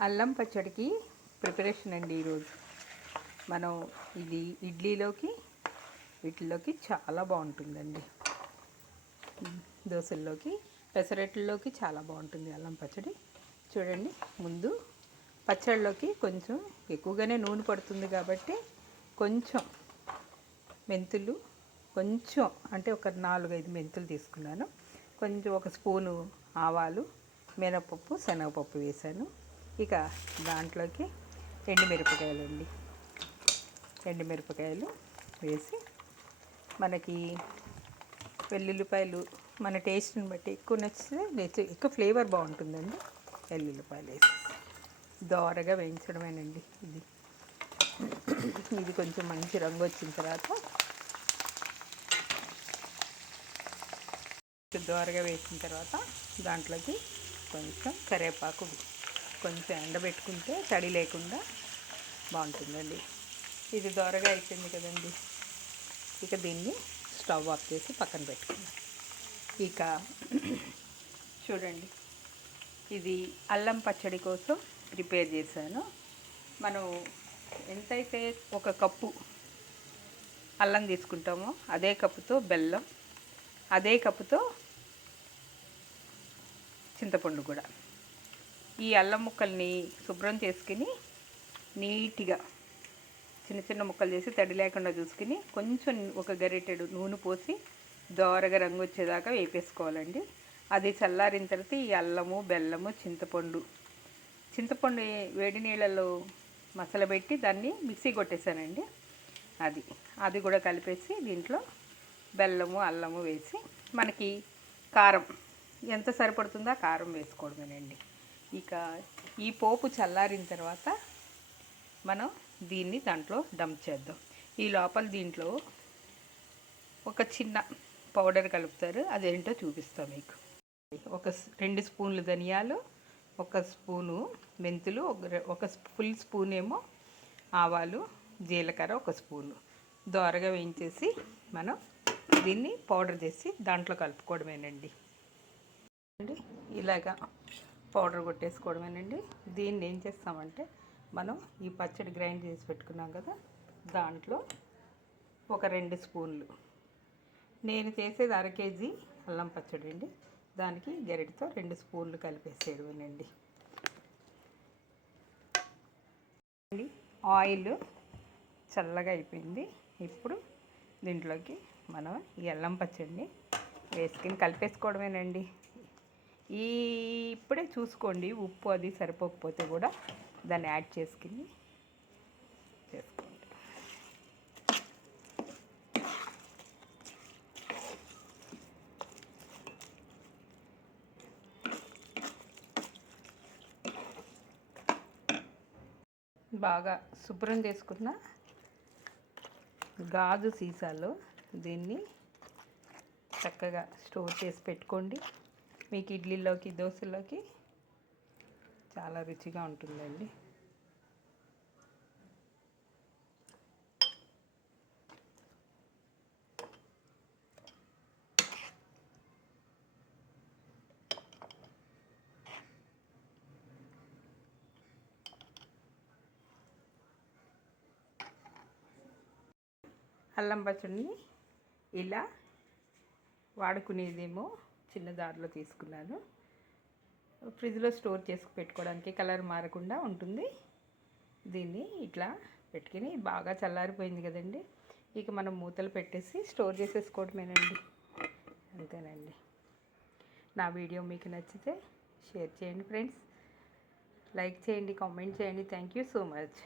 అల్లం పచ్చడికి ప్రిపరేషన్ అండి. ఈరోజు మనం ఇది ఇడ్లీలోకి వీటిల్లోకి చాలా బాగుంటుందండి. దోశల్లోకి పెసరట్లలోకి చాలా బాగుంటుంది అల్లం పచ్చడి. చూడండి, ముందు పచ్చడిలోకి కొంచెం ఎక్కువగానే నూనె పడుతుంది కాబట్టి కొంచెం మెంతులు, కొంచెం అంటే ఒక 4-5 మెంతులు తీసుకున్నాను. కొంచెం ఒక స్పూను ఆవాలు, మినపప్పు, శనగపప్పు వేసాను. ఇక దాంట్లోకి ఎండుమిరపకాయలు వేసి, మనకి వెల్లుల్లిపాయలు మన టేస్ట్ని బట్టి ఎక్కువ నచ్చితే ఎక్కువ ఫ్లేవర్ బాగుంటుందండి. వెల్లుల్లిపాయలు వేసి దోరగా వేయించడమేనండి. ఇది కొంచెం మంచి రంగు వచ్చిన తర్వాత దోరగా వేసిన తర్వాత దాంట్లోకి కొంచెం కరివేపాకు, కొంచెం ఎండబెట్టుకుంటే తడి లేకుండా బాగుంటుందండి. ఇది దోరగా అయిపోయింది కదండి. ఇక దీన్ని స్టవ్ ఆఫ్ చేసి పక్కన పెట్టుకుందాం. ఇక చూడండి, ఇది అల్లం పచ్చడి కోసం ప్రిపేర్ చేశాను. మనం ఎంతైతే ఒక కప్పు అల్లం తీసుకుంటామో అదే కప్పుతో బెల్లం, అదే కప్పుతో చింతపండు కూడా. ఈ అల్లం ముక్కల్ని శుభ్రం చేసుకుని నీట్గా చిన్న చిన్న ముక్కలు చేసి తడి లేకుండా చూసుకుని కొంచెం ఒక గరిటెడు నూనె పోసి దోరగా రంగు వచ్చేదాకా వేపేసుకోవాలండి. అది చల్లారిన తర్వాత ఈ అల్లము, బెల్లము, చింతపండు వేడి నీళ్ళలో మసలబెట్టి దాన్ని మిక్సీ కొట్టేశానండి. అది కూడా కలిపేసి దీంట్లో బెల్లము, అల్లము వేసి మనకి కారం ఎంత సరిపడుతుందో ఆ కారం వేసుకోవడమేనండి. ఇక ఈ పోపు చల్లారిన తర్వాత మనం దీన్ని దాంట్లో డంప్ చేద్దాం. ఈ లోపల దీంట్లో ఒక చిన్న పౌడర్ కలుపుతారు, అదేంటో చూపిస్తాం మీకు. ఒక 2 స్పూన్లు ధనియాలు, 1 స్పూను మెంతులు, ఒక ఫుల్ స్పూన్ ఏమో ఆవాలు, జీలకర్ర 1 స్పూను దోరగా వేయించేసి మనం దీన్ని పౌడర్ చేసి దాంట్లో కలుపుకోవడమేనండి. ఇలాగా పౌడర్ కొట్టేసుకోవడమేనండి. దీన్ని ఏం చేస్తామంటే మనం ఈ పచ్చడి గ్రైండ్ చేసి పెట్టుకున్నాం కదా, దాంట్లో ఒక 2 స్పూన్లు, నేను చేసేది 1/2 కేజీ అల్లం పచ్చడి అండి, దానికి గరిటతో 2 స్పూన్లు కలిపేసేయడమేనండి. ఆయిల్ చల్లగా అయిపోయింది. ఇప్పుడు దీంట్లోకి మనం ఈ అల్లం పచ్చడిని వేసుకుని కలిపేసుకోవడమేనండి. ఇప్పుడే చూసుకోండి, ఉప్పు అది సరిపోకపోతే కూడా దాన్ని యాడ్ చేసుకోండి. బాగా శుభ్రం చేసుకున్న గాజు సీసాలో దీన్ని చక్కగా స్టోర్ చేసి పెట్టుకోండి. మీకు ఇడ్లీలోకి, దోశలోకి చాలా రుచిగా ఉంటుందండి. అల్లం పచ్చడిని ఇలా వాడుకునేదేమో చిన్న దారిలో తీసుకున్నాను. ఫ్రిడ్జ్లో స్టోర్ చేసి పెట్టుకోవడానికి కలర్ మారకుండా ఉంటుంది. దీన్ని ఇట్లా పెట్టుకుని బాగా చల్లారిపోయింది కదండి. ఇక మనం మూతలు పెట్టేసి స్టోర్ చేసేసుకోవడమేనండి. అంతేనండి. నా వీడియో మీకు నచ్చితే షేర్ చేయండి ఫ్రెండ్స్, లైక్ చేయండి, కామెంట్ చేయండి. Thank you so much.